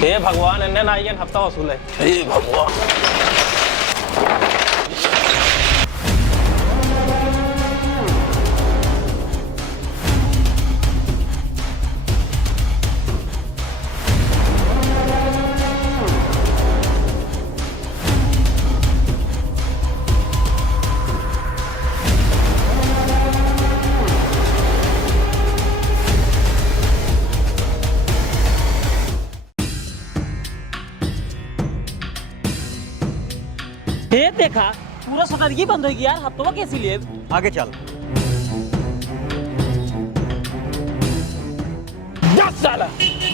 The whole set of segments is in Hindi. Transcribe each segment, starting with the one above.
हे भगवान इन्हें ना ये हफ्ता वसूल है। हे भगवान ये देखा पूरा सतर्की बंद होगी यार, हफ्तों कैसी लिए। आगे चल। साला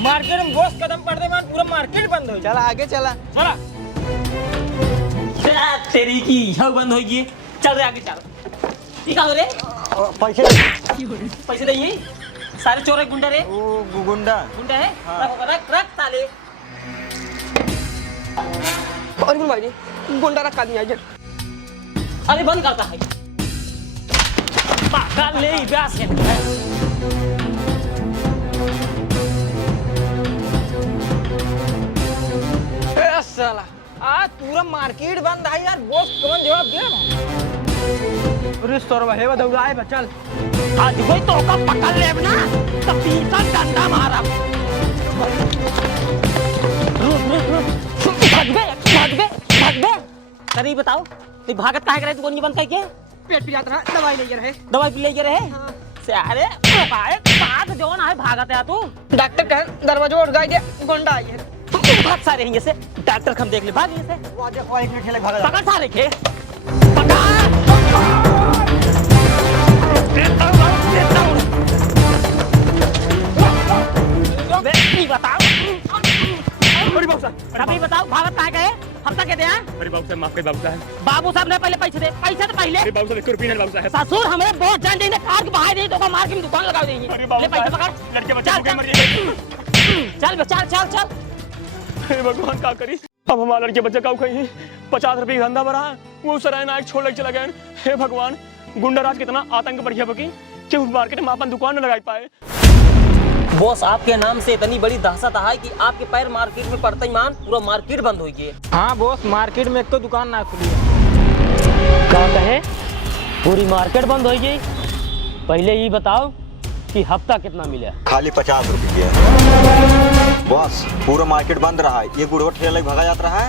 मार्केट में बॉस कदम पड़ दे मान पूरा मार्केट बंद हो। चला आगे चला। चला तेरी की यहाँ बंद होगी। चल रे आगे चल। ठीक है रे पैसे दे सारे चोर है गुंडा रे। ओ गुंडा गुंडा है। हाँ। रख रख साले। और भाई गुंडा रखा दिया इधर। अरे बंद करता है पागल ले ब्यास है। साला आज पूरा मार्केट बंद है यार, बॉस कौन जवाब दे। अरे सौरभ है दौड़ा है चल। आज कोई तो का पकड़ ले ना तो पीछा डंडा मारा। भाग बे करी बताओ नहीं भागत काहे करे तू कौन बनता है क्या। पेट पिरात रहा दवाई ले रहे। दवाई पी ले रहे। सारे साथ जो ना है भागत है तू। डॉक्टर कह दरवाजा उठ गया गुंडा आई है। भाग सारे यहीं से डॉक्टर हम देख ले भाग यहीं से। वाजे कोई के खेले भागा। पकड़ सारे के बताओ भागत कहाँ गए हम तक गए। अरे बाबू साहब माफ कर बाबू साहब। बाबू साहब ने पहले पैसे दे पैसे तो पहले। अरे बाबू साहब 1 रुपया नहीं बाबू साहब। ससुर हमें बहुत जान देंगे कार के बाहर नहीं तो मार के दुकान लगा देंगे। ले पैसे पकड़ लड़के बच्चे भूखे मर चल चल चल चल। हे भगवान का करी अब हमारे लड़के बच्चे काऊ कहीं 50 रुपये धंधा भरा वो सराय नायक छोड़ लग चला गए। हे भगवान गुंडा राज कितना आतंक बढ़िया बकी कि उस मार्केट में अपन दुकान न लगा पाए। बॉस आपके नाम से इतनी बड़ी दहशत है कि आपके पैर मार्केट में पड़ते ही मान पूरा मार्केट बंद हो गई। हाँ बॉस मार्केट में एक तो दुकान ना खुली है। क्या कहे पूरी मार्केट बंद हो गई। पहले ये बताओ कि हफ्ता कितना मिला। खाली 50 रुपये। बस पूरा मार्केट बंद रहा है। ये गुड़ो ठेला भगा जाता रहा है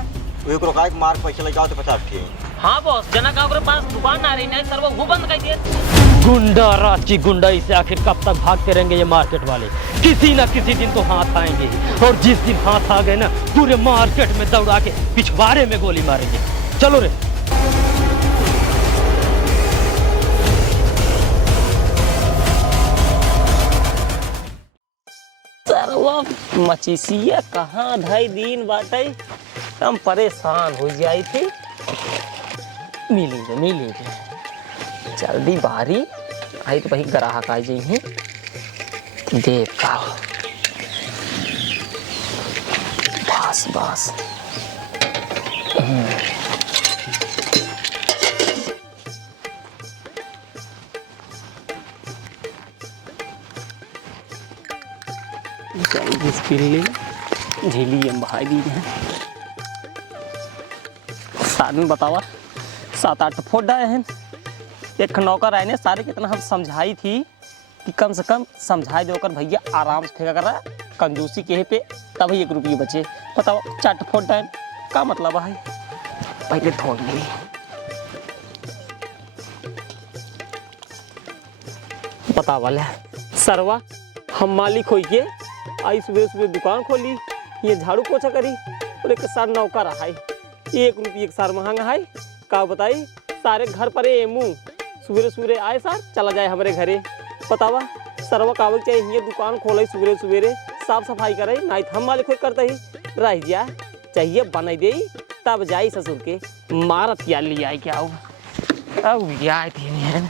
एक रोका मार्क पैसे लगाओ तो 50 ठे। हाँ बॉस जना का पास दुकान ना रही नहीं सर वो बंद कर दिए। गुंडा राज की गुंडाई से आखिर कब तक भागते रहेंगे ये मार्केट वाले। किसी न किसी दिन तो हाथ आएंगे ही और जिस दिन हाथ आ गए ना पूरे मार्केट में दौड़ा के पिछवाड़े में गोली मारेंगे। चलो रे सरवा मचीसिया कहाँ ढाई दिन बाटे हम परेशान हो जाए थे। मिलेंगे जल्दी बारी आई तो वही ग्राहक आ जाइए देख का बस बस। झेली हम भाई दी हैं साथ में बतावा 7-8 फुट आए हैं। एक नौकर आए ने सारे कितना हम समझाई थी कि कम से कम समझाई देकर भैया आराम से फेंका कर रहा कंजूसी के पे तब 1 रुपये बचे। बताओ 4 फुट आए का मतलब है। पहले धो ली बता वाले सरवा हम मालिक हो के आई सुबह सुबह दुकान खोली ये झाड़ू पोछा करी और एक सार नौकर है 1 रुपये एक सार महंगा है का बताई। सारे घर पर एमू सुबह सुबह आए सार चला जाए हमारे घरे। बतावा सरवा कावल चाहिए ये दुकान खोले सुबह सुबह साफ सफाई करे नहीं हम मालिक कोई करते ही रह जा चाहिए बनाई दे तब जाई ससुर के मारत या लिया क्या अब आए थे नहीं।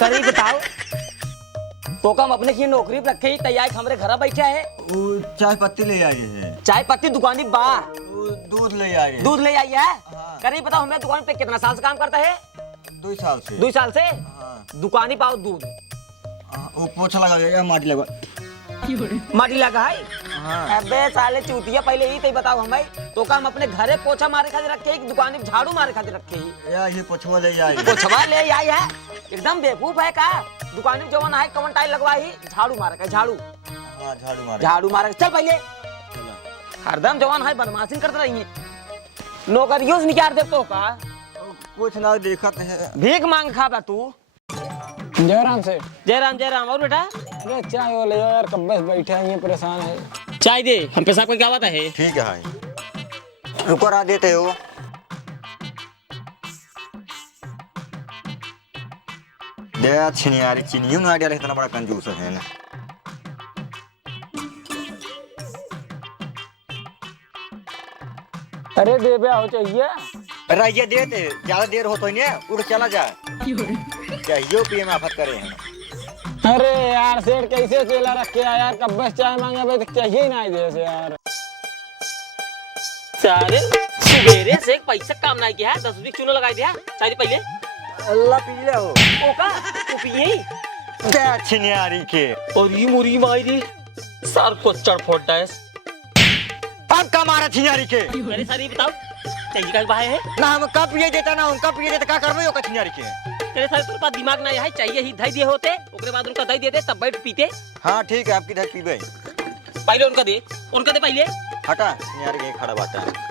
सही बताओ तो कम अपने की नौकरी पे रखे ही तैयार हमरे घर बैठे है। वो चाय पत्ती ले आई है, चाय पत्ती दुकानी बा वो दूध ले आई है। दूध ले आई है। हाँ। करे बताओ हमें दुकान पे कितना साल से काम करता है? 2 साल से। 2 साल से हाँ। दुकानी पाओ दूध वो पोछा लगा माटी लगा। माटी लगा है। हाँ। अबे साले चूतिया पहले ही तो बताओ हमें तो काम अपने घरे पोछा मारे खातिर रखे ही दुकान में झाड़ू मारे खातिर रखे ही? या ये पोछवा ले आई है। पोछवा ले आई है। एकदम बेवकूफ है का? दुकान में जवन है कवन टाइल लगवाई झाड़ू मारे का झाड़ू। हाँ झाड़ू मारे। झाड़ू मारे चल पहले हरदम जवान है बदमाशी करते रही नौकरियों से निकाल दे तो का कुछ ना देखा है। भीख मांग खा तू। जयराम से जयराम और बेटा अरे चाय वाले यार कब बस बैठे हैं ये परेशान है। चाय दे हम पेशाब करके क्या बात है। ठीक है भाई रुको रा देते हो। दया छिनियारी चिनियों ना आइडिया इतना बड़ा कंजूस है ना। अरे दे बे आओ चाहिए। रहिए देते ज्यादा देर हो तो नहीं उड़ चला जा चाहिए पिए में आफत करे हैं। अरे यार सेठ कैसे चेला रखे यार कब बस चाय मांगे भाई तो चाहिए ही नहीं दे से यार। सारे सवेरे से एक पैसा काम नहीं किया है 10 रुपये चूना लगा दिया चाय पहले अल्लाह पी ले हो। ओका तू पिए दया छिनियारी के और ये मुरी मारी सर को चढ़ फोड़ता है। अब का मारा छिनियारी के मेरे सारी बताओ चाहिए का बाहर है ना हम कब पिए देता ना उनका पिए देता का करबे ओका छिनियारी के। तेरे सारे तेरे पास दिमाग नहीं है चाहिए ही दही दिए होते ओकरे बाद उनका दही देते तब बैठ पीते। हाँ ठीक है आपकी धर पीबे पहले उनका दे पहले हटा छिनियारी के खड़ा बात है।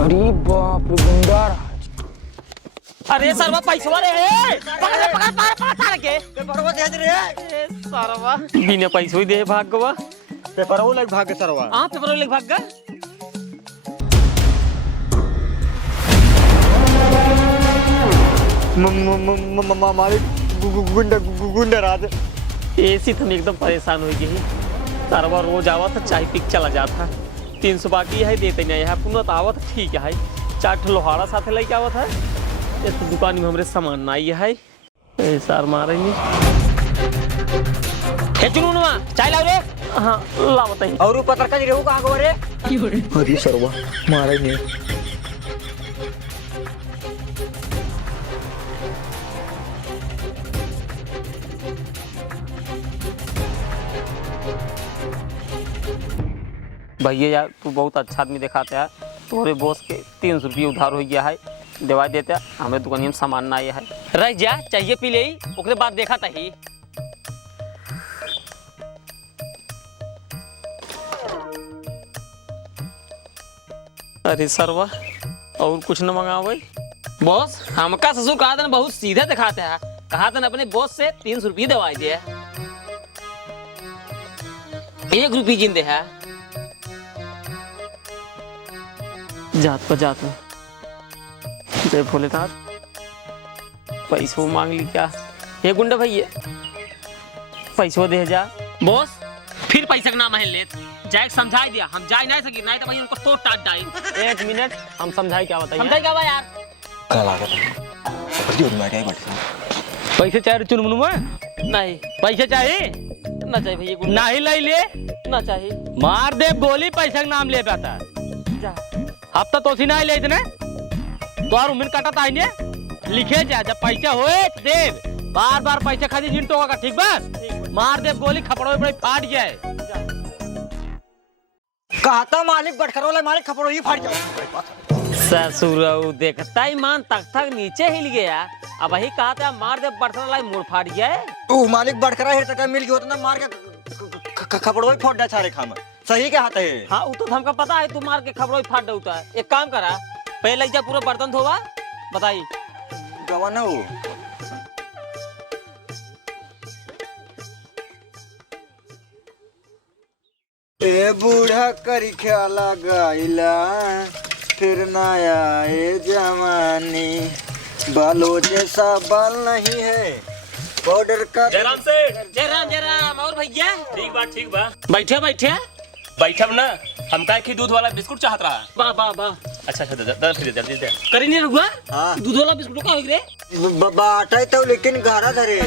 अरे बाप रे गुंडा राज। अरे सरवा पैसा रे पकड़ सारे के पेपरवा दे दे रे सरवा बिना पैसों ही दे भागवा पेपरवा लग भाग सरवा। हां पेपर लेके भाग गया। हमारे गुंडा राज ऐसी तो एकदम परेशान हो गई सरवा रोज आवा था चाय पी चला जाता 300 बाकी है देते नहीं है पुनः तो आवा था ठीक है 4 लोहारा साथे लेके आवा था ये तो दुकान में हमरे सामान ना आई है सर मारे नहीं हे चुनुनुआ चाय लाओ रे। हाँ ला बताइए और पत्र का रेहू कहाँ गो रे? अरे सरवा मारा ही नहीं। भैया यार तू बहुत अच्छा आदमी दिखाते है तोरे बॉस के 300 रुपये उधार हो गया है देवा देते हमें दुकान में सामान ना आया है रह जा चाहिए पी ले ओकरे बाद देखा था ही। अरे सरवा और कुछ न मंगावे बॉस हमका ससुर कहा था बहुत सीधे दिखाते हैं कहा था अपने बॉस से 300 रुपये दवाई दिए 1 रुपये जिंदे है जात पर जात में जय भोलेनाथ पैसों मांग ली क्या ये गुंडा भैया पैसों दे जा बॉस फिर पैसा का नाम है लेत जाए समझाई दिया हम जा नहीं सकी नहीं तो भाई उनको तो टाट डाई 1 मिनट हम समझाई क्या बताइए समझाई क्या यार कल आ गया वीडियो में क्या बैठा पैसे चाहिए चुनमुनुआ नहीं पैसे चाहिए ना चाहिए भैया गुंडा नहीं लाई ले ना चाहिए मार दे गोली पैसा का नाम ले पाता जा हफ्ता तो नहीं ले इतने तो उम्र काटा था ने लिखे जा जब पैसा होए देव बार बार पैसा खाती जिन टोका ठीक बस मार दे गोली खपड़ो बड़े फाट जाए कहता मालिक बटखरोला मालिक खपड़ो ही फाड़ जाओ ससुरऊ देखता ही मान तक तक नीचे हिल गया अब वही कहा था मार दे बटखरा लाई मुड़ फाट गया तू मालिक बटखरा है तक मिल गयो तो ना मार के खपड़ो ही फोड़ दे सारे खाम सही क्या हाथ है। हाँ वो तो हमको पता है तू मार के खबरों फाट देता है एक काम करा पहले लग जा पूरा बर्तन धोवा बताइए गवा ना हो ए बूढ़ा करी ख्याला गाइला फिर ना आए जवानी बालों जैसा बाल नहीं है पाउडर का। जयराम से जयराम और भैया ठीक बा बैठे बैठे बैठब ना। हम का की दूध वाला बिस्कुट चाहत रहा। वाह वाह वाह अच्छा जल्दी दे। करी नहीं रुआ हाँ। दूध वाला बिस्कुट का हो रे बाटा तो लेकिन गारा धरे।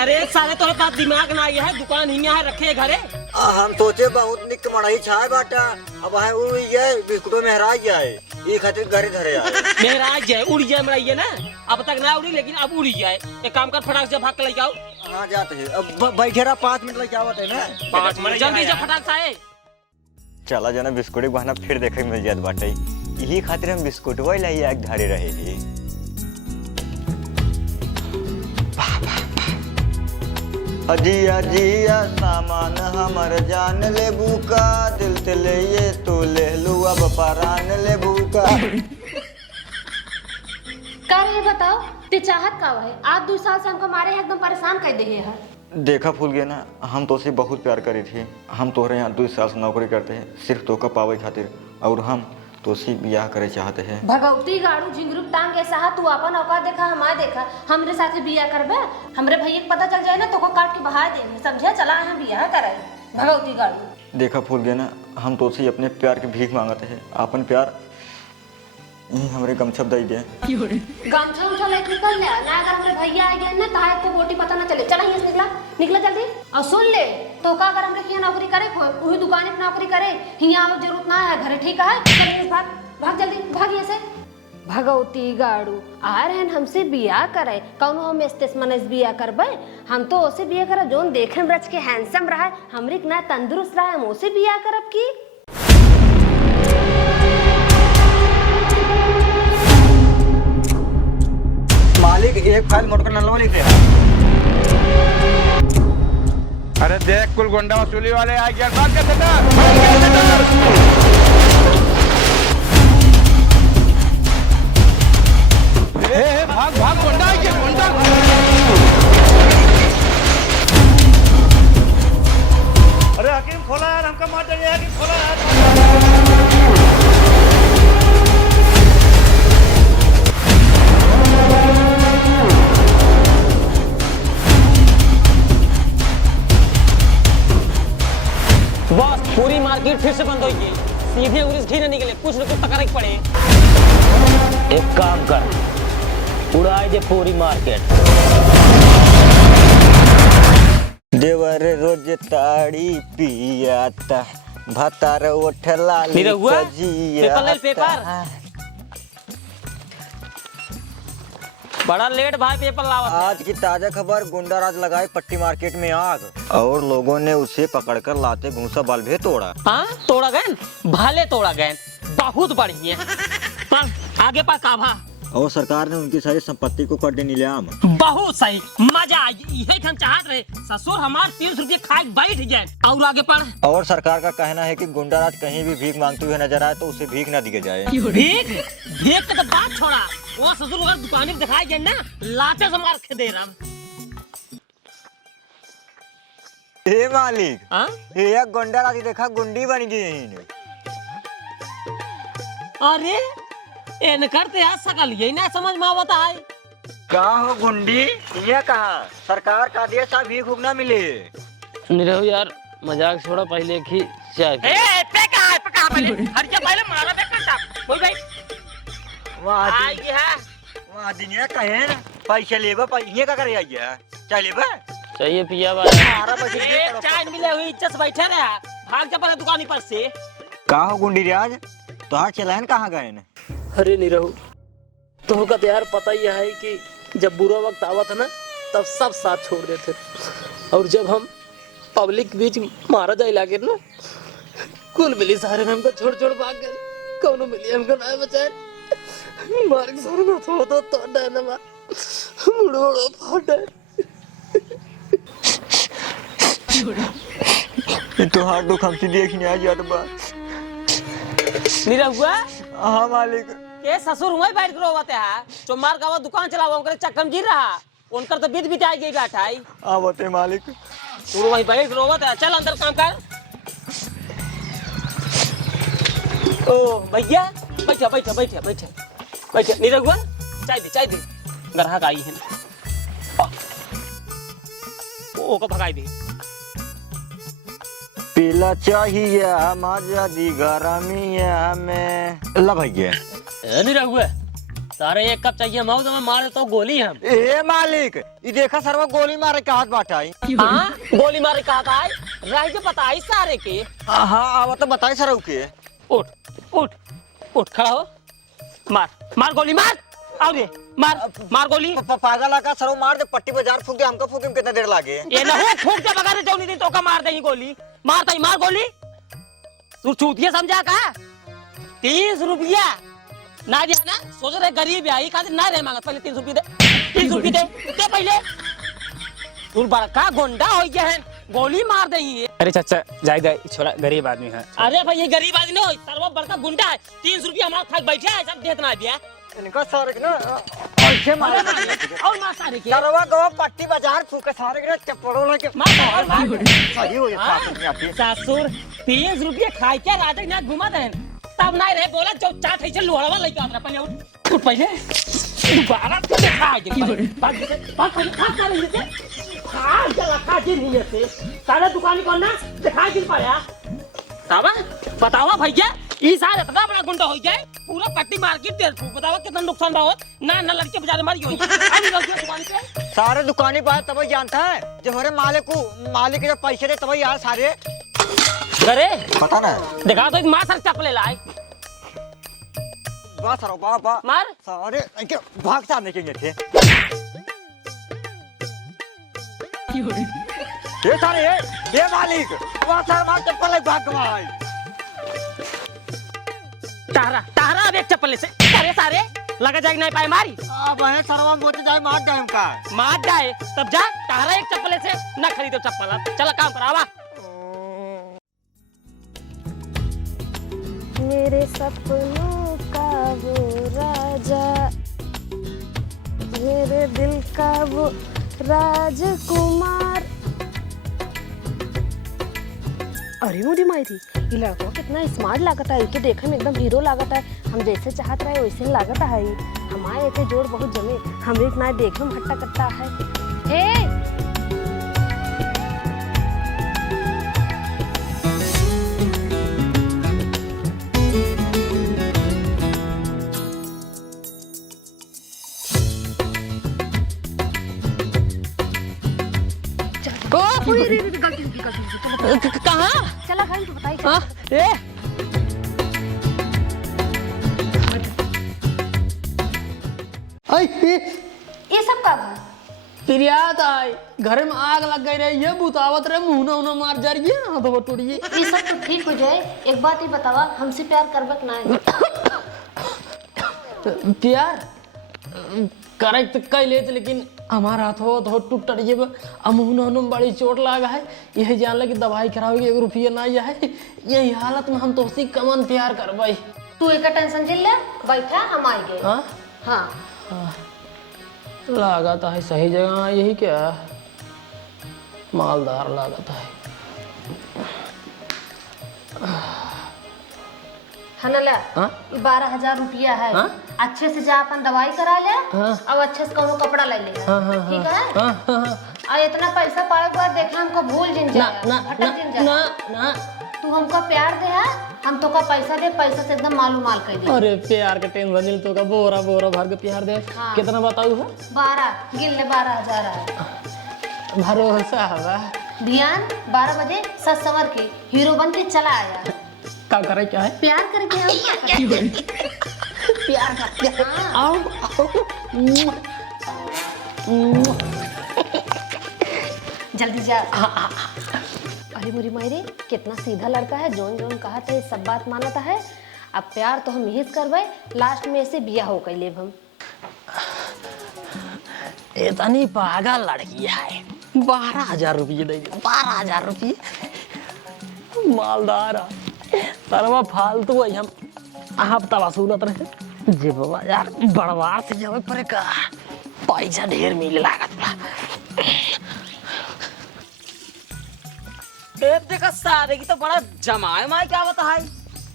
अरे सारे तोरे पास दिमाग ना है दुकान हिंगा है रखे घरे। हम सोचे बहुत निक मड़ाई छाए बाटा अब है वो ये बिस्कुटों में हरा जाए ये खातिर घरे धरे आए। मेरा जाए उड़ जाए मेरा ये ना अब तक ना उड़ी लेकिन अब उड़ी जाए। एक काम कर फटाक से भाग के ले जाओ। हाँ जाते हैं अब बैठे रहा 5 मिनट लग जावत है ना। 5 मिनट जल्दी से फटाक से आए। चला जाना बिस्कुट के बहाना फिर देखे मिल जात बाटे यही खातिर हम बिस्कुट वही लाई एक धारे रहे थे। अजिया जिया सामान हमर जान ले बुका दिल ते ले ये तो ले लू अब परान ले बुका। का है बताओ ते चाहत का है? आज 2 साल से हमको मारे एकदम परेशान कर दिए है। देखा फूल गया ना हम तो से बहुत प्यार करी थी। हम तोहरे यहाँ 2 साल से नौकरी करते हैं सिर्फ तो का पावे खातिर और हम तो सी ब्याह करे चाहते हैं। भगवती गाड़ू झिंगरू टांग के साथ तू अपन औकात देखा हमार देखा हमरे साथ बियाह करबे। हमरे भैया के पता चल जाए ना तो को काट के बहा देंगे समझे। चला हम बियाह करे भगवती गाड़ू। देखा फूल गया ना हम तो से अपने प्यार की भीख मांगते हैं अपन प्यार यही हमरे गमछा दे दे। गमछा उछा लेके निकल ले ना अगर हमरे भैया आ गए ना ताहे को बोटी पता ना चले। चला यहां से निकला जल्दी। और सुन ले तो का अगर हमरे किया नौकरी करे वही दुकान पे नौकरी करे हिया आवे जरूरत ना है घरे ठीक है। चल भाग भाग जल्दी भाग यहां से। भगवती गाड़ू आ रहन हमसे बियाह करे कौनो हम एस्तेस मनस बियाह करबे। हम तो ओसे बियाह करे जोन देखे में रच के हैंडसम रहा हमरे ना तंदुरुस्त रहा हम ओसे बियाह करब की। मालिक एक फाइल मोटर नलवा लिखते हैं। अरे देख कुल गुंडा वसूली वाले आ गया भाग के भाग भाग गुंडा आ गया गुंडा। अरे हकीम खोला यार हमका मार दिया हकीम खोला यार। बस पूरी मार्केट फिर से बंद होगी। सीधे उरिस घी न निकले कुछ न कुछ तकरार पड़े। एक काम कर उड़ाए दे पूरी मार्केट। देवर रोज ताड़ी पियाता भतार उठला निरहुआ पेपर ले पेपर। बड़ा लेट भाई पेपर लावा। आज की ताजा खबर गुंडा राज लगाए पट्टी मार्केट में आग और लोगों ने उसे पकड़कर लाते घूसा बाल भी तोड़ा। हाँ तोड़ा गए भाले तोड़ा गए बहुत बढ़िया। पर आगे पा काभा और सरकार ने उनकी सारी संपत्ति को कर दी नीलाम। बहुत सही मजा आई यही हम चाहत रहे ससुर हमार 300 रुपये खाए बैठ जाए। और आगे पढ़। और सरकार का कहना है कि गुंडा राज कहीं भी भीख मांगते हुए नजर आए तो उसे भीख न दी जाए। भीख भीख के तो बात छोड़ा वो ससुर अगर दुकान में दिखाई जाए ना लाते से मार के दे रहा। हे मालिक हाँ? ये गुंडा राज देखा गुंडी बन गई। अरे इन करते आज सकल यही ना समझ में आवता है। का हो गुंडी ये कहा सरकार का आदेश था भीख उगना मिले। निरहु यार मजाक छोड़ा पहले की चाय पी। पे कहा पहले हर क्या पहले मारा देखा साहब बोल भाई वहाँ दुनिया कहे ना पैसा लेबा ये का करे आइए चाय लेबा चाहिए पिया भाई। चाय मिले हुई इज्जत से बैठे रहा भाग जा पहले दुकान पर से। का हो गुंडी राज तो हाथ चलान कहाँ गए न? अरे निरहु तो का यार पता ही है कि जब बुरा वक्त आवा था ना तब सब साथ छोड़ देते और जब हम पब्लिक बीच मारा जाए लागे ना कुल मिली सारे में हमको छोड़ छोड़ भाग गए। कौनो मिली हमको ना बचाए मार के सारे ना तो डर ना मुड़ो फाटे। तो हाथ दुख हमसे देखने आ जाता बा। निरहुआ हाँ मालिक के ससुर हुए बैठ के रोवते है जो मार का दुकान चलावा उनके चक्कर जी रहा उनकर तो बीत बिताई गई बैठा है। आवते मालिक तू वहीं बैठ के रोवते है। चल अंदर काम कर। ओ भैया बैठा बैठा बैठा बैठा बैठा निरहुआ चाय दे ग्राहक आई है ओको भगाई दे। पीला चाहिए हम आजादी गरमी हमें ला भैया। नहीं रहुए सारे एक कप चाहिए मऊ तो मैं मारे तो गोली हम। ए मालिक ये देखा सरवा गोली मारे के हाथ बाटाई। हाँ गोली मारे कहा था राही के पता आई सारे के। हाँ आवा तो बताई सर के। उठ उठ उठ खड़ा हो मार मार गोली मार आओ रे मार मार गोली। पागल आका सरव मार दे पट्टी बाजार फूक दे हमको फूक में कितना देर लागे। ये ना हो फूक के बगैर जौनी दी तो का मार दे गोली मार दई मार गोली। तू चूतिया समझा का 30 रुपया ना दिया ना सोच रहे गरीब आई खातिर ना रहे मांगत पहले 30 रुपये दे 30 रुपये दे पहले। तू बड़का गोंडा हो गया है गोली मार दे ये। अरे चाचा जायदा छोड़ा गरीब आदमी है। अरे भाई ये गरीब आदमी हो सर्व बड़का गुंडा है 300 रुपया हमारा खाक बैठे है सब देतना दिया इनका सारे के ना ऐसे मारे और मार सारे के सरवा गवा पट्टी बाजार फूक सारे के चप्पड़ों लेके मार सही हो जाता। सासुर 30 रुपये खाई के राजा के घुमा दे तब नहीं रहे बोला जो चाट है लोहड़वा लेके आता पहले उठ पहले दोबारा दिखा दे बात खा ले से खा चला खा दिन नहीं से सारे दुकानी को ना दिखाई दिन पाया साबा बतावा भैया ई साल इतना बड़ा गुंडा हो जाए पूरा पट्टी मार्केट दे तू बतावा कितना नुकसान रहा हो ना ना लड़के बेचारे मर गए अब लड़के दुकान पे सारे दुकानी बात तब जानता है जब हमारे मालिक जब पैसे दे तब यार सारे करे पता ना दिखा तो मार सर चपले लाए वाह सर वाह मार सारे इनके भाग सामने के थे ये सारे ये मालिक वाह सर मार चप्पल भाग गवाई तारा अब एक चप्पल से सारे सारे लगा जाए नहीं पाए मारी अब है सरवा मोचे जाए मार जाए उनका मार जाए तब जा तारा एक चप्पल से न खरीदो चप्पल चला काम करावा। मेरे सपनों का वो राजा मेरे दिल का वो राजकुमार। अरे मोदी मायरी ये लड़का कितना स्मार्ट लागत है इके देखे में एकदम हीरो लागत है हम जैसे चाहत रहे वैसे लागत है हमारे एके जोड़ बहुत जमे हमरे इतना देखे में हट्टा कट्टा है। हे कहाँ चला घर तो बताइए। हाँ ए ये सब का है फिरियाद आई घर में आग लग गई रही है बुतावत रहे मुंह मार जा रही है हाथ वो टूट गई। ये सब तो ठीक हो जाए एक बात ही बतावा हमसे प्यार करबक ना है। प्यार करे तो कह लेते लेकिन हमारा हाथ हो टूट रही है मुंह में बड़ी चोट लगा है यही जान लगे दवाई कराओगे 1 रुपया ना जाए यही हालत में हम तो उसी कमन प्यार करवाई। तू एक टेंशन जिल ले बैठा हम आएंगे। हाँ हाँ लागत है सही जगह यही क्या मालदार लागत है। है ना ले 12,000 रुपया है। हाँ? अच्छे से जा अपन दवाई करा ले हाँ? और अच्छे से कोनो कपड़ा ले ले ठीक है। हाँ। और इतना पैसा पाए के बाद देखे हमको भूल जिन जाए भटक जिन जाए ना तू हमको प्यार दे है हम तो का पैसा दे पैसा से एकदम मालूम माल कर दे। अरे प्यार का टेंशन नहीं तो का बोरा भर के प्यार दे। हाँ। कितना बताऊ है 12 गिन ले 12,000 है। भरोसा है ध्यान 12 बजे सच सवर के हीरो बन के चला आया। क्या करे क्या है प्यार करके हम प्यार करते आओ जल्दी जा। अरे मुरी मायरे कितना सीधा लड़का है जोन जोन कहा था सब बात मानता है। अब प्यार तो हम यही करवे लास्ट में ऐसे बिया हो कर लेब हम। इतनी पागल लड़की है 12,000 रुपये दे 12,000 रुपये मालदार तरवा फालतू है हम हफ्ता वसूलत रहे जे बाबा यार बड़वार से जावे परे का पैसा ढेर मिले लागत बा। देखा सारे की तो बड़ा जमाए माए क्या होता है।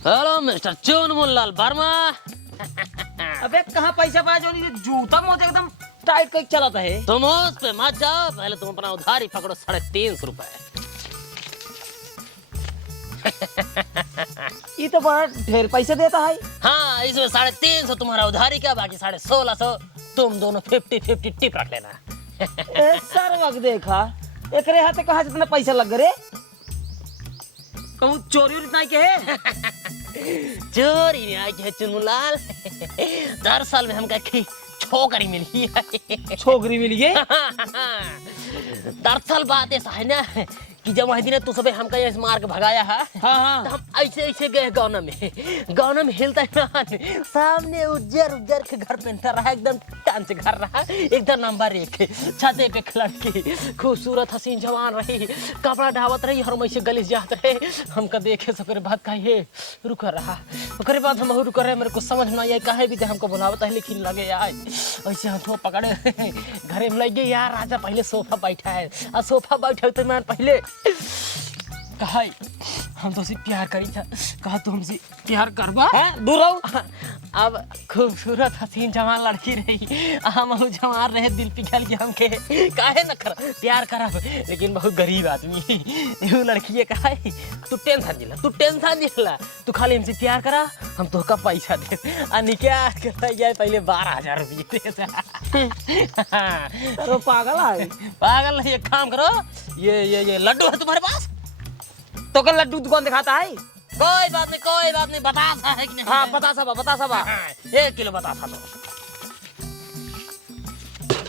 हेलो मिस्टर चुनमुन लाल वर्मा। अबे कहाँ पैसा पाया जो नहीं जूता मोजे एकदम टाइट कोई चलाता है। तुम उस पे मत जाओ, पहले तुम अपना उधारी पकड़ो 350 रुपए। ये तो बड़ा ढेर पैसे देता है। हाँ, इसमें 350 तुम्हारा उधारी का, बाकी 1650 तुम दोनों 50-50 टिप रख लेना। ए सर वक्त देखा एकरे हाथे कहाँ जितना पैसा लग रे, कहूँ चोरी उरी नहीं के है। चोरी नहीं आई है चुनमुलाल। दरअसल में हमका की छोकरी मिली है। छोकरी मिली है। दरअसल बात ऐसा है ना कि जब वही दिन तू सबे हमका ये मार के भगाया है। हाँ तो हम ऐसे गए गाँव में हिलता है सामने उज्जर के घर पे रहा, एकदम टांच घर रहा, एकदम नंबर 1 छाते पे लड़की खूबसूरत हसीन जवान रही, कपड़ा ढावत रही, हम ऐसे गली जात रहे। हमका देखे सकर बात कहिए रुक रहा, ओकरे बाद हम रुक रहे, मेरे को समझ में आई कहे भी हमको बुलावता है, लेकिन लगे यार ऐसे हम पकड़े घरे में लग गए यार। राजा पहले सोफा बैठा है और सोफा बैठे तो मैं पहले कहा हम तो प्यार करी था, कहा तू हमसे प्यार करबा हैं दूर रहो। अब खूबसूरत हसीन जवान लड़की रही, हम जवान रहे, दिल पिघल गया हमके, काहे न कर प्यार करब, लेकिन बहुत गरीब आदमी। वो लड़की ये कहा तू टेंशन दिला, तू खाली हमसे प्यार करा, हम तो का पैसा दे। निकाह करता है पहले 12,000 रुपये दे। अरे पागल है। पागल नहीं, एक काम करो, ये लड्डू है तुम्हारे पास? तो कल लड्डू दुकान दिखाता है। कोई बात नहीं, बतासा है कि नहीं? हाँ बतासा बा। 1 किलो बतासा दो।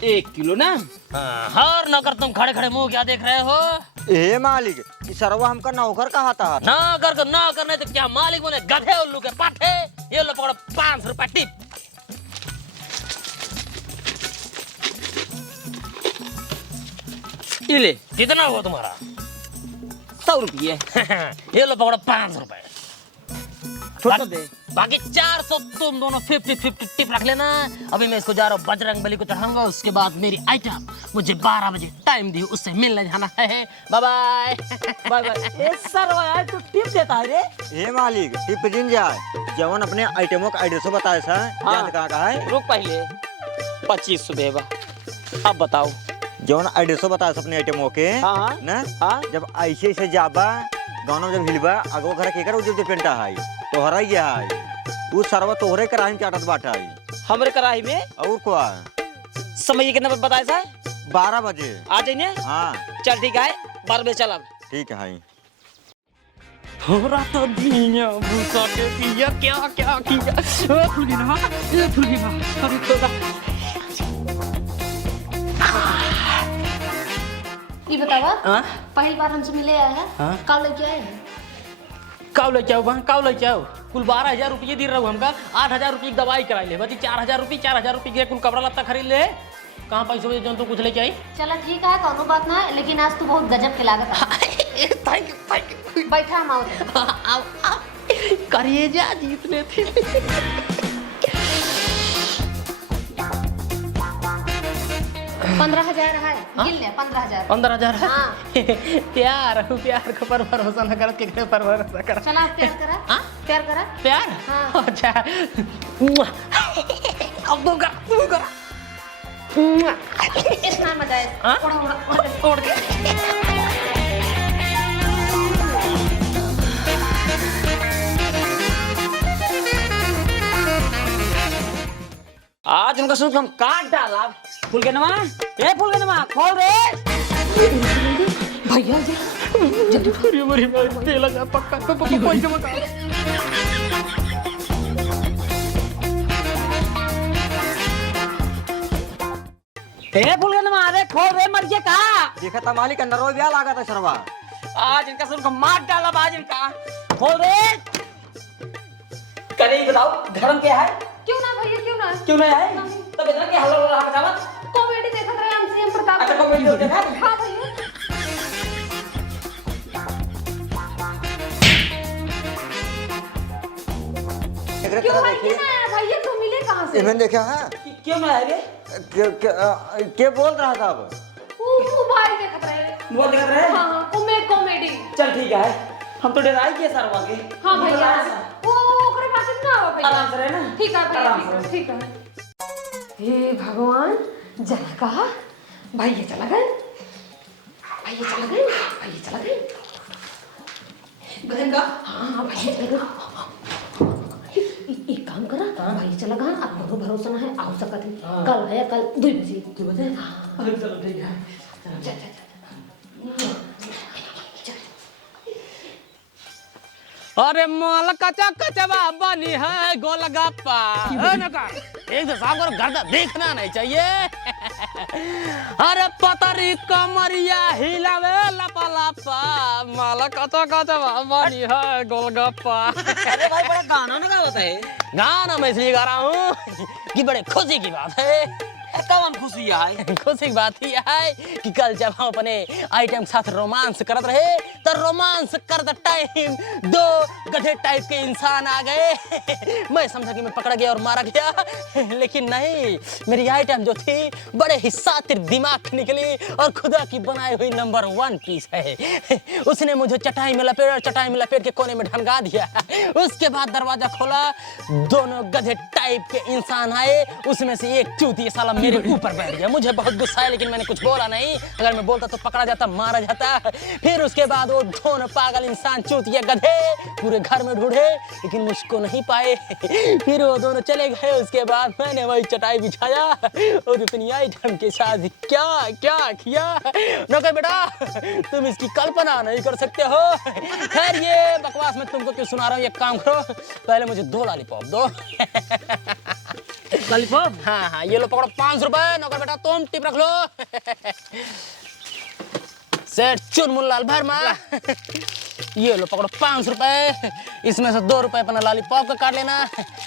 1 किलो ना। हाँ, और नौकर तुम खड़े मुंह क्या देख रहे हो? ए मालिक, ई सरवा हमका नौकर कहा था। नौकर नहीं तो क्या मालिक बोले, गधे उल्लू के पाठे। ये लो पकड़ो 500 रुपए टिप। ये ले कितना हुआ तुम्हारा? 100 रुपये। ये लो पकड़ो 500 रुपए। छोटा दे। बाकी 400 तुम दोनों 50-50 टिप रख लेना। अभी मैं इसको जा रहा हूँ बजरंगबली को चढ़ाऊंगा, उसके बाद मेरी आइटम मुझे 12 बजे टाइम दी, उससे मिलने जाना है। Bye bye. ए सर यार तू टिप देता है रे। ए मालिक, टिप दिन जाए जवन अपने आइटमों का एड्रेस बताए सा याद कहाँ है? रुक पहले 2500 देबा, अब बताओ। जवन एड्रेस बताए अपने आइटमों के हाँ ना, हाँ जब ऐसे जाबा गाँव में जब हिलबा अगो घर के कर जब पेंटा है तोहरा ही है, वो सरवा तोहरे कराही में चाटत बाटा है। हमरे कराही में और क्या समय कितना बताया था? 12 बजे आ जाइए। हाँ चल ठीक है, 12 बजे चल। अब ठीक है। थोड़ा तो दिया भूसा के पिया क्या किया। फुल गिना अरे तो ये बतावा पहली बार हमसे मिले आया है, कब लेके आए हैं? कब लेके आओ कुल 12,000 रुपये दे रहा हूँ हमका। 8,000 रुपये की दवाई कराई ले, बची 4,000 रुपये के कुल कपड़ा लत्ता खरीद ले। कहाँ पैसे बजे जन तो कुछ लेके आई? चलो ठीक है, कोनो बात ना है, लेकिन आज तो बहुत गजब के लागत है। Thank you. बैठा हम आओ। करिए जा जीतने थे। 15,000 है, गिन ले 15,000। 15,000। हाँ। प्यार का पर भरोसा न करत के पर भरोसा कर। चला प्यार करा। हाँ? प्यार हाँ। अच्छा अब तो कर इतना मजा है। हाँ? उड़ के आज उनका सूट हम काट डाला। फूल के नमा खोल रे भैया तेला जा पक्का पैसे मत। फूल के नमा अरे खोल रे मर गया का। देखा था मालिक अंदर वो ब्याह लगा था सरवा। आज इनका सूट हम मार डाला। आज इनका खोल रे। करे बताओ धर्म क्या है? क्यों ना भैया क्यों नहीं है? तब इतना के हल्ला रहा बतावत। कॉमेडी देखत रहे हम सीएम प्रताप। अच्छा कॉमेडी देखा? हाँ भैया। क्यों भैया ना आया भैया, तुम मिले कहाँ से? इन्होंने देखा है क्यों मैं है रे? क्या बोल रहा था अब? वो भाई देखत रहे। वो देख रहे? हाँ कॉमेडी। चल ठीक है, हम तो डराई के सर वाके। हाँ भैया, वो ओकरे पास ना हो भैया। आराम से रहे ना। ठीक है आराम भैया, से। ठीक है। हे भगवान, जरा कहा भैया चला गए, भैया चला गए, भैया चला गए गए का। हाँ भैया चला गए। एक काम करा, भैया चला गया, अब करो भरोसा ना है, आओ सकत है कल है, कल 2 बजे। 2 बजे? हाँ चलो ठीक है। अरे माल कचा कचवा बनी है गोलगप्पा। एक तो साफ करो, गर्दा देखना नहीं चाहिए। अरे पतरी कमरिया हिलावे लपा लपा, माल कचा कचवा बनी है गोलगप्पा। अरे भाई बड़ा गाना ना गाता है। गाना मैं इसलिए गा रहा हूँ कि बड़े खुशी की बात है। कौन खुशी है? खुशी की बात ही है कि कल जब हम अपने आइटम के साथ रोमांस करते रहे तो रोमांस करते टाइम 2 गधे टाइप के इंसान आ गए। मैं समझा कि मैं पकड़ा गया और मारा गया, लेकिन नहीं, मेरी आइटम जो थी बड़े ही शातिर दिमाग की निकली और खुदा की बनाई हुई नंबर 1 पीस है। उसने मुझे चटाई में लपेट के कोने में ढंगा दिया। उसके बाद दरवाजा खोला, 2 गधे टाइप के इंसान आए, उसमें से एक चूती साला मेरे ऊपर बैठ गया। मुझे बहुत गुस्सा है, लेकिन मैंने कुछ बोला नहीं। अगर मैं बोलता तो पकड़ा जाता, मारा जाता। फिर उसके बाद वो 2 पागल इंसान चूतिया गधे पूरे घर में ढूंढे, लेकिन मुझको नहीं पाए। फिर वो दोनों चले गए। उसके बाद मैंने वही चटाई बिछाया और अपनी आइटम के साथ क्या क्या किया नौकर बेटा, तुम इसकी कल्पना नहीं कर सकते हो। खैर ये बकवास मैं तुमको क्यों सुना रहा हूँ, एक काम करो, पहले मुझे 2 लॉलीपॉप दो। लॉलीपॉप? हाँ, ये लो पकड़ो 500 रुपए। नौकर बेटा तुम टिप रख लो। सेठ चुनमुन लाल भरमा, ये लो पकड़ो 500 रुपए। इसमें से 2 रुपए अपना लॉलीपॉप का काट लेना,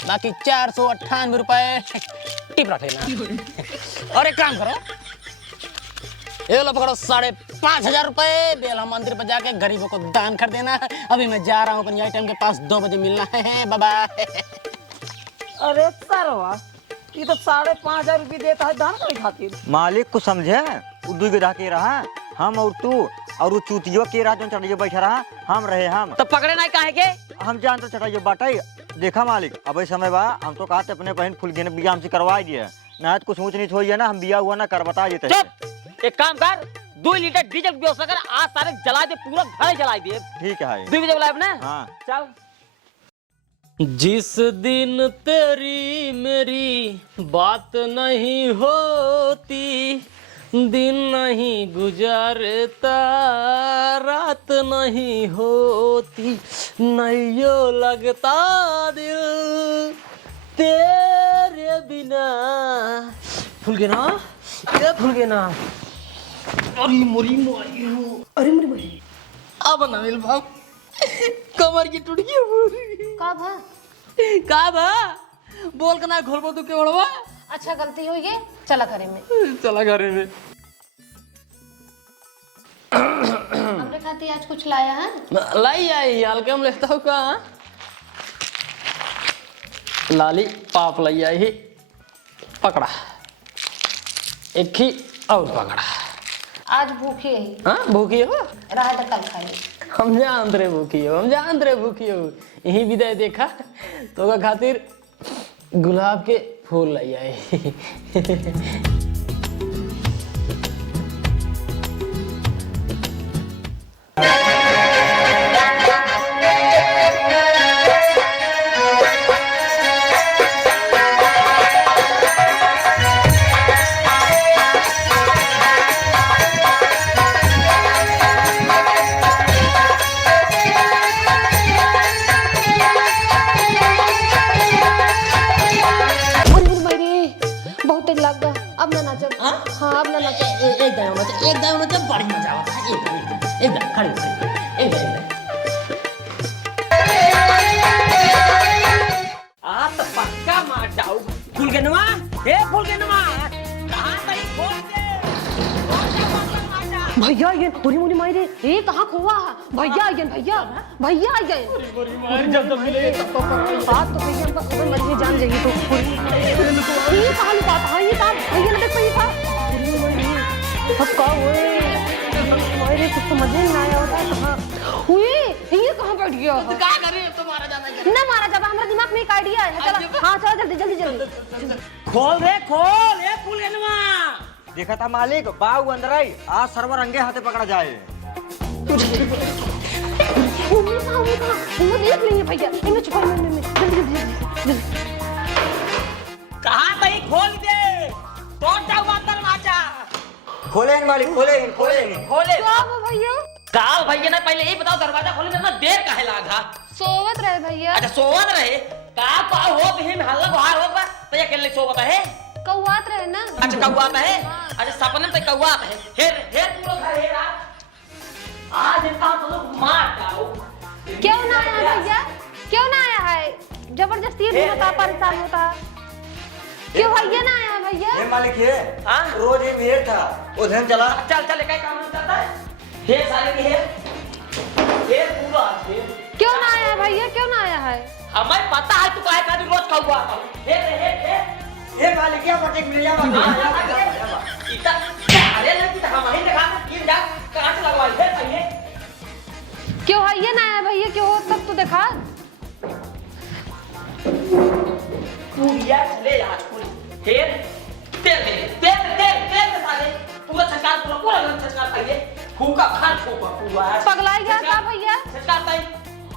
बाकी 498 रुपए टिप रख लेना। और एक काम करो, ये लो पकड़ो 5,500 रुपए, बेला मंदिर पर जाके गरीबों को दान कर देना। अभी मैं जा रहा हूँ अपनी आइटम के पास, 2 बजे मिलना है। बाबा। अरे सरवा, ये तो 5,500 रुपये देता है दान करे खातिर। मालिक को समझे, उद्दू के के रहा हम और तू, और वो चूतियो के रहा जो चटाइयो बैठा रहा, हम रहे हम। तो पकड़े ना काहे के? हम जान तो चटाइयो बाटाई देखा मालिक। अब समय बा, हम तो कहते अपने बहन फुल ने बिया हमसे करवा दिया ना, तो कुछ ऊँच नीच हो ना, हम बिया हुआ ना कर बता देते। चुप, एक काम कर, 2 लीटर डीजल की व्यवस्था कर, आज सारे जला दे, पूरा घर जला दे। ठीक है 2 बजे बुलाए ना। हाँ चल। जिस दिन तेरी मेरी बात नहीं होती, दिन नहीं गुजरता, रात नहीं होती, नहीं लगता दिल तेरे बिना। फूल गए ना, ये फूल गए ना। अरे मोरी मोरी हो, अरे मेरी भाई अब ना मिल भाव, कमर की टूट गई। का भा बोल के ना घोल तू क्यों बड़वा। अच्छा गलती हुई है, चला घरे में। चला घरे में। हमरे खातिर आज कुछ लाया है? लाई आई हल्के में लेता हूँ का लाली पाप लाई आई ही, पकड़ा एक ही और पकड़ा। आज भूखी है। हाँ भूखी हो, रहा तो कल खाई। हम जान रहे भूखी हो, हम जान रहे भूखी हो। यही विदाई देखा तो का खातिर गुलाब के फूल लाई आई। अब ना नाचब। हाँ अब ना नाचब। एक दाएं होना बड़ी मजा आता है। एक दाएं खड़ी एक दाएं। आ तो पक्का मार जाऊ। फूल के नुमा, ए फूल के नुमा, कहाँ पे खोल दे। भैया ये पूरी मुड़ी मारी ए कहाँ खोआ भैया आइए भैया भैया आइए जब तक मिले बात तो भैया हमको खबर मत ही जान जाएगी तो ये कहाँ लुका था ये था भैया ने देखो ये था अब का हुए मेरे कुछ समझ नहीं आया होता कहाँ हुए ये कहाँ बैठ गया तो क्या करे तो मारा जाना है ना मारा जब हमारे दिमाग में एक आइडिया है चलो हाँ चलो जल्दी जल्दी जल्दी खोल दे खोल ए फूल के नुमा। देखा था मालिक बाऊ अंदर आई, आज सर्वर रंगे हाथे पकड़ा जाए। वो देख लेंगे भैया, इनमें छुपा में जल्दी। कहाँ तई खोल दे, तोड़ जाओ दरवाजा। खोले मालिक, खोले खोले भैया काल भैया ने पहले यही बताओ दरवाजा खोले ना देर काहे लागा। सोवत रहे भैया। अच्छा सोवत रहे का हो बिन हल्ला बाहर होगा तो ये अकेले सोवत है। कौआत रहे ना। अच्छा कौआत है। अच्छा सपने में कौआत है। हेर पूरा घर हेर आज इनका तो लोग मार डालो। क्यों ना आया भैया, क्यों ना आया है? जबरदस्ती होता परेशान होता। क्यों भैया ना आया भैया? ये मालिक ये हाँ रोज ये भेड़ था उधर चला। चल कहीं काम नहीं करता है। हे सारे की हे पूरा हे। क्यों ना आया भैया, क्यों ना आया है? हमें पता है तू काहे खातिर रोज कौआ हे ये मालिक क्या बटे मिल जा इतना अरे लड़की तो हम ही दिखा गिर जा काट लगवाई है पहले। क्यों भैया ना आया भैया, क्यों हो तब तो देखा। पूरिया चले आज पूरी हेर तेल साले पूरा छटकार पूरा छटकार पहले फूका खान फूका पूरा पगलाई गया था भैया। छटकार तई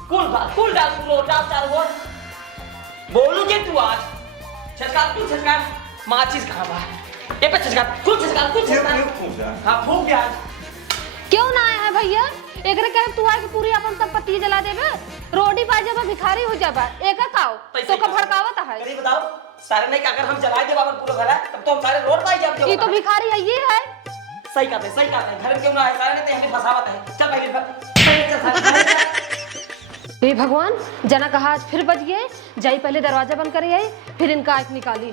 कुल डाल पूरा डाल चार वो बोलू के तू आज छटकार माचिस कहां बा ये पे छटकार हां फूक गया आज। क्यों ना आया है भैया? एकरे कहे तू आके पूरी अपन संपत्ति जला देबे, रोडी पा जाबे, भिखारी हो जाबे, एका काओ तो का भड़कावत है। करी बताओ सारे नहीं अगर हम जला दे बाबा पूरा घर तब तो हम सारे रोड पे जाब ये तो भिखारी है, ये है। सही कहते घर में क्यों ना आए सारे ने हमें फसावत है। चल पहले हे भगवान, जना कहा आज फिर बच गए। जाई पहले दरवाजा बंद करे आई, फिर इनका आंख निकाली।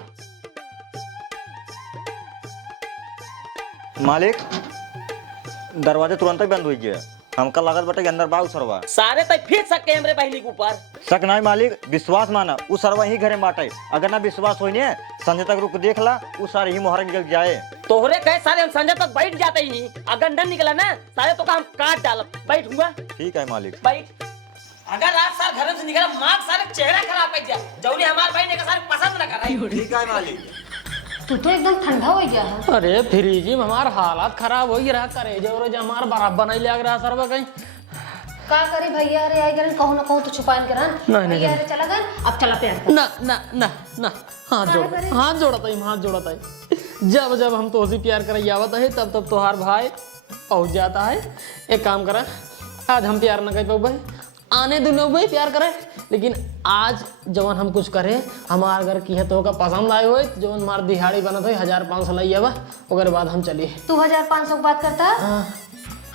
मालिक दरवाजे तुरंत ही बंद हो गया। हमका लागत बटे के अंदर बाऊ सरवा सारे तक फिर सकते हमरे पहली के ऊपर शक नहीं मालिक, विश्वास माना उस सरवा ही घरे बाटे। अगर ना विश्वास होई ने संजय तक रुक देख ला, उस सारे ही मोहर निकल जाए। तोहरे कहे सारे हम संजय तक बैठ जाते ही अगर न निकला ना सारे तो हम काट डालब। बैठूंगा ठीक है मालिक। बैठ अगर आज साल घर से निकला मार्क सारे चेहरा खराब कर दिया जौनी हमार बहन ने सारे पसंद न कर। ठीक है मालिक। तू तो एकदम ठंडा हो गया है। अरे फ्रिज में हमार हालात खराब हो ही रहा करे जो रोज हमार बराबर नहीं लग रहा सरवा कहीं। का करी भैया, अरे आई गरन कहूं ना कहूं तो छुपाइन करन। नहीं, भैया अरे चला गन, अब चला प्यार कर। ना हाथ जोड़ता है जब हम तो उसी प्यार कर आवत है तब तोहार भाई पहुंच जाता है। एक काम करा आज हम प्यार न कर पाए, आने दो लोग भाई प्यार करे, लेकिन आज जवन हम कुछ करे हमार घर की है तो का पसंद आए हो जवन मार दिहाड़ी बनत हो 1500 लई आवा ओकर बाद हम चली। तू 1500 की बात करता है?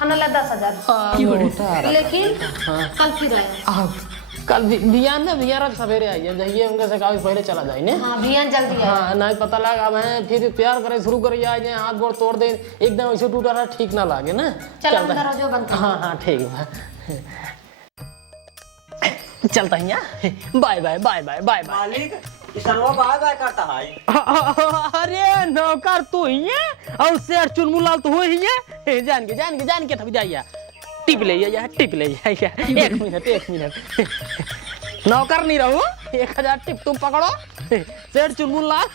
हनला 10,000 लेकिन कल फिर आया। कल बियान ना बियान रात सवेरे आई है जाइए उनके से काफी पहले चला जाए ने। हां बियान जल्दी आया। हाँ नहीं पता लगा अब है फिर प्यार करे शुरू कर आ जाए हाथ गोड़ तोड़ दे एकदम ऐसे टूटा रहा ठीक ना लागे ना। चल अंदर हो जो बंद कर। हाँ ठीक है चलता है यहाँ। बाय मालिक सरवा बाय बाय करता है। अरे नौकर तू ही है और शेर चुनमुलाल तो हो ही है। जान के थक जाइए टिप ले जाइए 1 मिनट नौकर नहीं रहो 1000 टिप तुम पकड़ो, शेर चुनमुलाल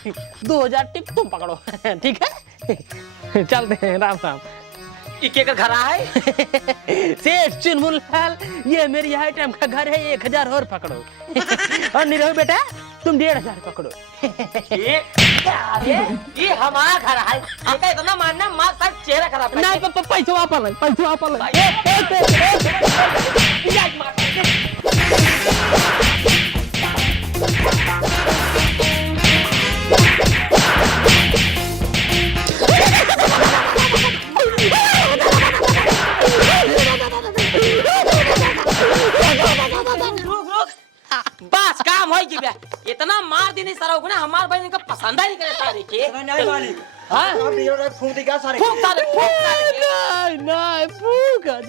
2000 टिप तुम पकड़ो। ठीक है चलते हैं राम राम। इके का घर है सेठ चुनमुलाल ये मेरी आइटम का घर है 1000 और पकड़ो। और नहीं रहो बेटा तुम 1500 पकड़ो। ये हमारा घर है इनका इतना मानना मार सब चेहरा खराब है। नहीं पैसा वापस बस काम हो गया। इतना मार देने सारा हो ना हमार भाई इनका पसंद ही नहीं करे सारे के। नहीं मालिक हां अब ये फूंक दी क्या सारे फूक सारे नहीं फूका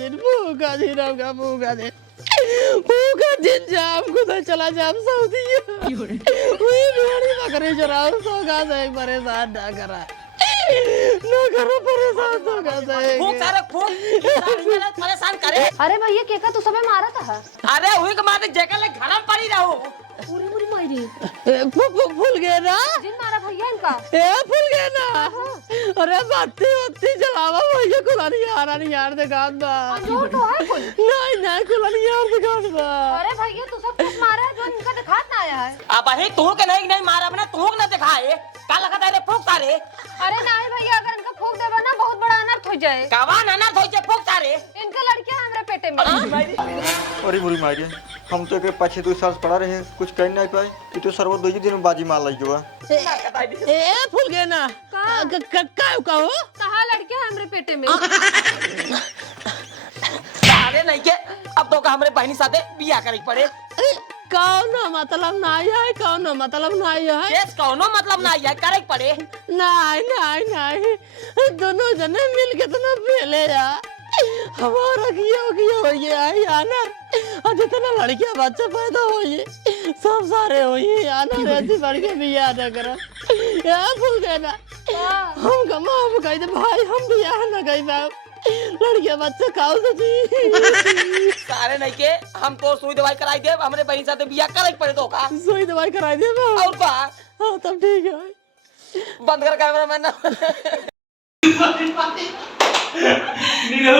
दिन जाम खुदा चला जाम सऊदी वही बिहारी बकरे चराओ सोगा से परेशान ना करा ना करो परेशान सोगा से फूक सारे परेशान करे। अरे भैया केका तू सबे मारा था। अरे हुई के मारे जेकर ले घड़ा पड़ी रहो पूरी पूरी मारी फूल गए ना जिन मारा भैया इनका फूल गए ना अरे बत्ती बत्ती जलावा भैया खुला नहीं यार दुकान बा अंजूर तो है कुल नहीं खुला नहीं यार दुकान बा अरे भैया तू सब कुछ मारा है जो इनका दिखात ना आया है अब अहे तू के नहीं मारा बना तू के ना दिखाए का लगा रे फूकता रे अरे नहीं भैया अगर इनका फूक देबा ना बहुत बड़ा अनर्थ हो जाए कवान अनर्थ होई छे फूकता रे इनका लड़कियां हमरा पेटे में अरे बुरी मारी हम तो के पाछे 2 साल पड़ा रहे कुछ कर नहीं पाए कि तो सर्व 2 दिन में बाजी मार लग गया फूल गए ना का हो कहा लड़कियां हमरे पेटे में अरे नहीं के अब तो का हमरे बहनी साथे बियाह करे पड़े कौन मतलब नहीं है केस कौनो मतलब ना है करे पड़े नहीं दोनों जने मिल के तो ना पहले यार हमारा किया हो गया यार और जितना लड़कियां बच्चे पैदा हो ये सब सारे हो ये यार ऐसी लड़के भी याद करो यार भूल गए ना हम कमा हम कह दे भाई हम भी यहाँ ना गई बाप लड़कियां बच्चे खाओ तो जी सारे नहीं के हम तो सुई दवाई कराई दे हमरे बहनी साथे बियाह करे पड़े तो का सुई दवाई कराई दे और का हाँ तब ठीक है बंद कर कैमरा मैन नीरू